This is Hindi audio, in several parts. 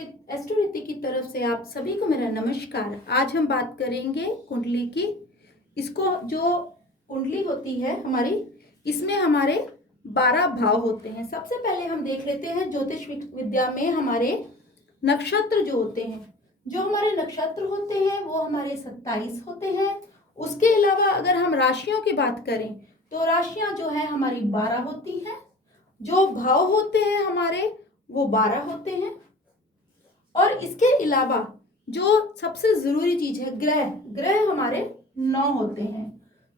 एस्ट्रोरीति की तरफ से आप सभी को मेरा नमस्कार। आज हम बात करेंगे कुंडली की। इसको जो कुंडली होती है हमारी, इसमें हमारे 12 भाव होते हैं। सबसे पहले हम देख लेते हैं ज्योतिष विद्या में हमारे नक्षत्र जो होते हैं। जो हमारे नक्षत्र होते हैं वो हमारे 27 होते हैं। उसके अलावा अगर हम राशियों की बात करें तो राशियां जो है हमारी 12 होती हैं। जो भाव होते हैं हमारे वो 12 होते हैं। और इसके अलावा जो सबसे जरूरी चीज है ग्रह हमारे 9 होते हैं।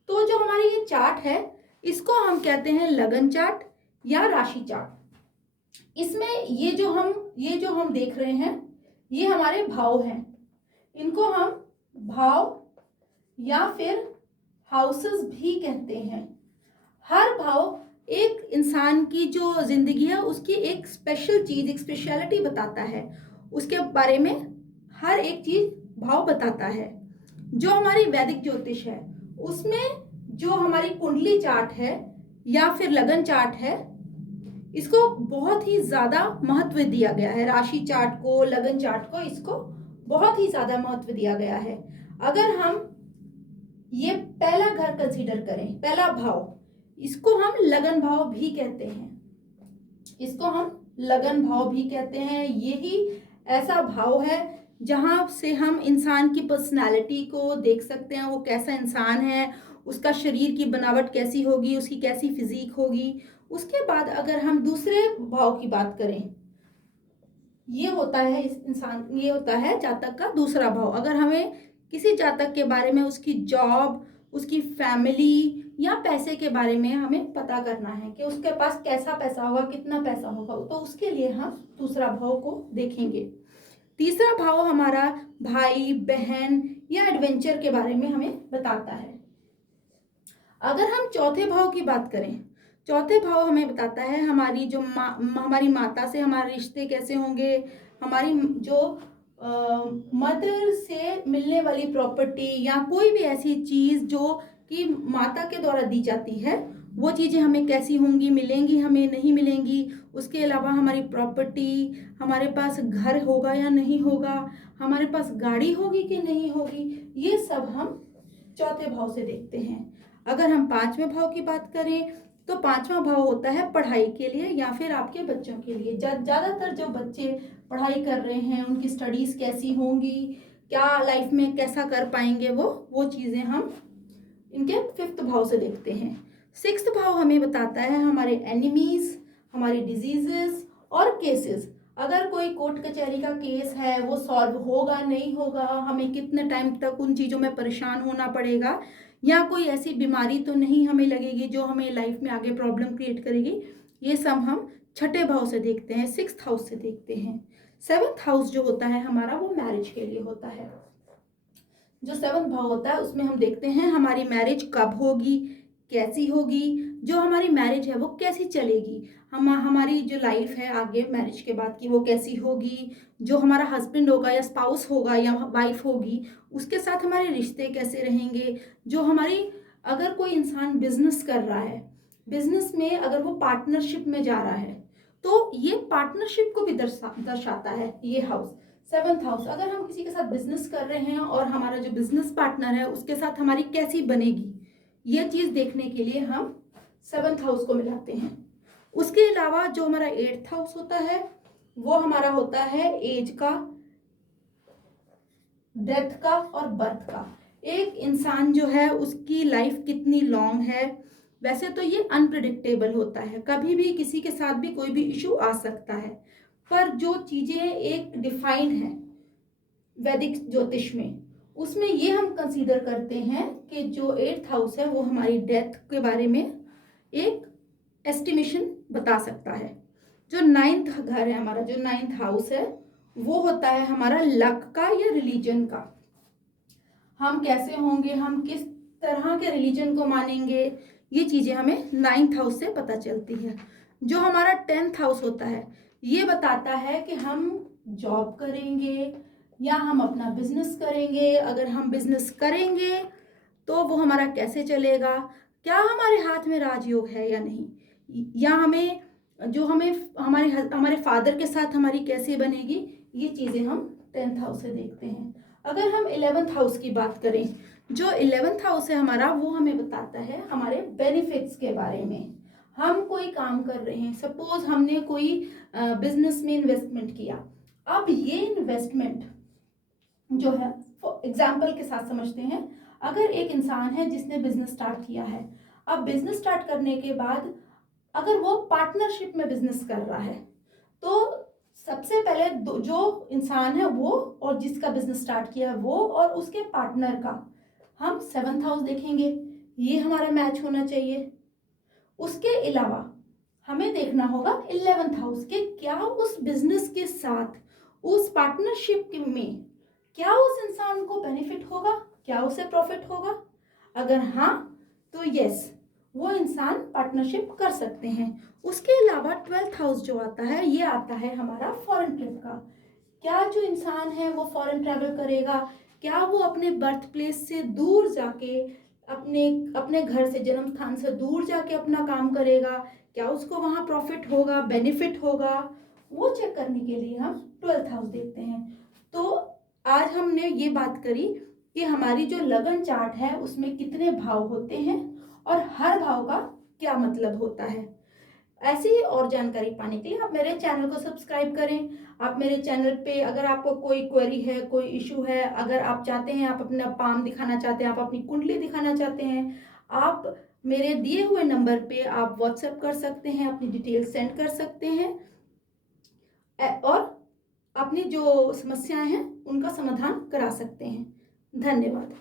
तो जो हमारी ये चार्ट है इसको हम कहते हैं लगन चार्ट या राशि चार्ट। इसमें ये जो हम देख रहे हैं ये हमारे भाव हैं। इनको हम भाव या फिर हाउसेस भी कहते हैं। हर भाव एक इंसान की जो जिंदगी है उसकी एक स्पेशल चीज, एक स्पेशलिटी बताता है। उसके बारे में हर एक चीज भाव बताता है। जो हमारी वैदिक ज्योतिष है उसमें जो हमारी कुंडली चार्ट है या फिर लगन चार्ट है इसको बहुत ही ज्यादा महत्व दिया गया है। राशि चार्ट को, लगन चार्ट को, इसको बहुत ही ज्यादा महत्व दिया गया है। अगर हम ये पहला घर कंसीडर करें, पहला भाव, इसको हम लगन भाव भी कहते हैं। इसको हम लगन भाव भी कहते हैं। यही ऐसा भाव है जहां से हम इंसान की पर्सनालिटी को देख सकते हैं। वो कैसा इंसान है, उसका शरीर की बनावट कैसी होगी, उसकी कैसी फिजिक होगी। उसके बाद अगर हम दूसरे भाव की बात करें, ये होता है जातक का दूसरा भाव। अगर हमें किसी जातक के बारे में, उसकी जॉब, उसकी फैमिली या पैसे के बारे में हमें पता करना है कि उसके पास कैसा पैसा होगा, कितना पैसा होगा, तो उसके लिए हम दूसरा भाव को देखेंगे। तीसरा भाव हमारा भाई बहन या एडवेंचर के बारे में हमें बताता है। अगर हम चौथे भाव की बात करें, चौथे भाव हमें बताता है हमारी जो हमारी माता से हमारे रिश्ते कैसे होंगे, हमारी जो मदर से मिलने वाली प्रॉपर्टी या कोई भी ऐसी चीज जो कि माता के द्वारा दी जाती है वो चीजें हमें कैसी होंगी, मिलेंगी हमें, नहीं मिलेंगी। उसके अलावा हमारी प्रॉपर्टी, हमारे पास घर होगा या नहीं होगा, हमारे पास गाड़ी होगी कि नहीं होगी, ये सब हम चौथे भाव से देखते हैं। अगर हम पांचवें भाव की बात करें तो पांचवा भाव होता है पढ़ाई के लिए या फिर आपके बच्चों के लिए। ज्यादातर जो बच्चे पढ़ाई कर रहे हैं उनकी स्टडीज कैसी होंगी, क्या लाइफ में कैसा कर पाएंगे, वो चीजें हम इनके फिफ्थ भाव से देखते हैं। सिक्स्थ भाव हमें बताता है हमारे एनिमीज, हमारी डिजीजेस और केसेस। अगर कोई कोर्ट कचहरी का केस है वो सॉल्व होगा नहीं होगा, हमें कितने टाइम तक उन चीज़ों में परेशान होना पड़ेगा, या कोई ऐसी बीमारी तो नहीं हमें लगेगी जो हमें लाइफ में आगे प्रॉब्लम क्रिएट करेगी, ये सब हम छठे भाव से देखते हैं, सिक्स्थ हाउस से देखते हैं। सेवन्थ हाउस जो होता है हमारा वो मैरिज के लिए होता है। जो सेवन्थ भाव होता है उसमें हम देखते हैं हमारी मैरिज कब होगी, कैसी होगी, जो हमारी मैरिज है वो कैसी चलेगी, हमारी जो लाइफ है आगे मैरिज के बाद की वो कैसी होगी, जो हमारा हस्बैंड होगा या स्पाउस होगा या वाइफ होगी उसके साथ हमारे रिश्ते कैसे रहेंगे। जो हमारी, अगर कोई इंसान बिजनेस कर रहा है, बिजनेस में अगर वो पार्टनरशिप में जा रहा है तो ये पार्टनरशिप को भी दर्शाता है ये हाउस, सेवन्थ हाउस। अगर हम किसी के साथ बिजनेस कर रहे हैं और हमारा जो बिजनेस पार्टनर है उसके साथ हमारी कैसी बनेगी, ये चीज देखने के लिए हम सेवन्थ हाउस को मिलाते हैं। उसके अलावा जो हमारा एट्थ हाउस होता है वो हमारा होता है एज का, डेथ का और बर्थ का। एक इंसान जो है उसकी लाइफ कितनी लॉन्ग है। वैसे तो ये अनप्रिडिक्टेबल होता है, कभी भी किसी के साथ भी कोई भी इशू आ सकता है, पर जो चीजें एक डिफाइंड है वैदिक ज्योतिष में उसमें ये हम कंसीडर करते हैं कि जो एट्थ हाउस है वो हमारी डेथ के बारे में एक एस्टिमेशन बता सकता है। जो नाइन्थ घर है हमारा, जो नाइन्थ हाउस है वो होता है हमारा लक का या रिलीजन का। हम कैसे होंगे, हम किस तरह के रिलीजन को मानेंगे, ये चीजें हमें नाइन्थ हाउस से पता चलती है। जो हमारा टेंथ हाउस होता है ये बताता है कि हम जॉब करेंगे या हम अपना बिजनेस करेंगे। अगर हम बिजनेस करेंगे तो वो हमारा कैसे चलेगा, क्या हमारे हाथ में राजयोग है या नहीं, या हमें जो हमारे फादर के साथ हमारी कैसे बनेगी, ये चीज़ें हम 10th हाउस से देखते हैं। अगर हम 11th हाउस की बात करें, जो 11th हाउस है हमारा, वो हमें बताता है हमारे बेनिफिट्स के बारे में। हम कोई काम कर रहे हैं, सपोज हमने कोई बिजनेस में इन्वेस्टमेंट किया। अब ये इन्वेस्टमेंट जो है, फॉर एग्जाम्पल के साथ समझते हैं, अगर एक इंसान है जिसने बिजनेस स्टार्ट किया है, अब बिजनेस स्टार्ट करने के बाद अगर वो पार्टनरशिप में बिजनेस कर रहा है, तो सबसे पहले जो इंसान है वो और जिसका बिजनेस स्टार्ट किया है वो और उसके पार्टनर का हम 7th हाउस देखेंगे, ये हमारा मैच होना चाहिए। उसके अलावा हमें देखना होगा 11th हाउस के, क्या उस बिजनेस के साथ, उस पार्टनरशिप में क्या उस इंसान को बेनिफिट होगा, क्या उसे प्रॉफिट होगा। अगर हाँ, तो यस, वो इंसान पार्टनरशिप कर सकते हैं। उसके अलावा 12th हाउस जो आता है, ये आता है हमारा फॉरेन ट्रिप का। क्या जो इंसान है वो फॉरेन ट्रैवल करेगा, क्या वो अपने बर्थ प्लेस से दूर जाके, अपने अपने घर से, जन्म स्थान से दूर जाके अपना काम करेगा, क्या उसको वहाँ प्रॉफिट होगा, बेनिफिट होगा, वो चेक करने के लिए हम 12th हाउस देखते हैं। तो आज हमने ये बात करी कि हमारी जो लगन चार्ट है उसमें कितने भाव होते हैं और हर भाव का क्या मतलब होता है। ऐसी ही और जानकारी पाने के लिए आप मेरे चैनल को सब्सक्राइब करें। आप मेरे चैनल पे अगर आपको कोई क्वेरी है, कोई इशू है, अगर आप चाहते हैं, आप अपना पाम दिखाना चाहते हैं, आप अपनी कुंडली दिखाना चाहते हैं, आप मेरे दिए हुए नंबर पे आप व्हाट्सएप कर सकते हैं, अपनी डिटेल सेंड कर सकते हैं और अपनी जो समस्याएं हैं उनका समाधान करा सकते हैं। धन्यवाद।